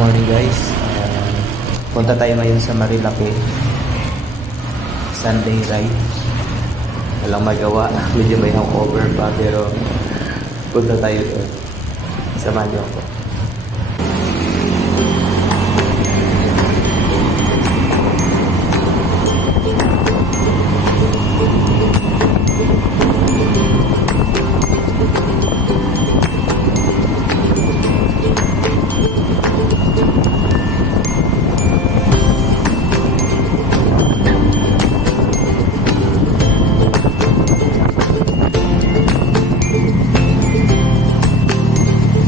morning guys. Punta tayo ngayon sa Marilake. Sunday ride. Walang magawa. Medyo may hangover pa pero punta tayo doon. Samahan niyo ako.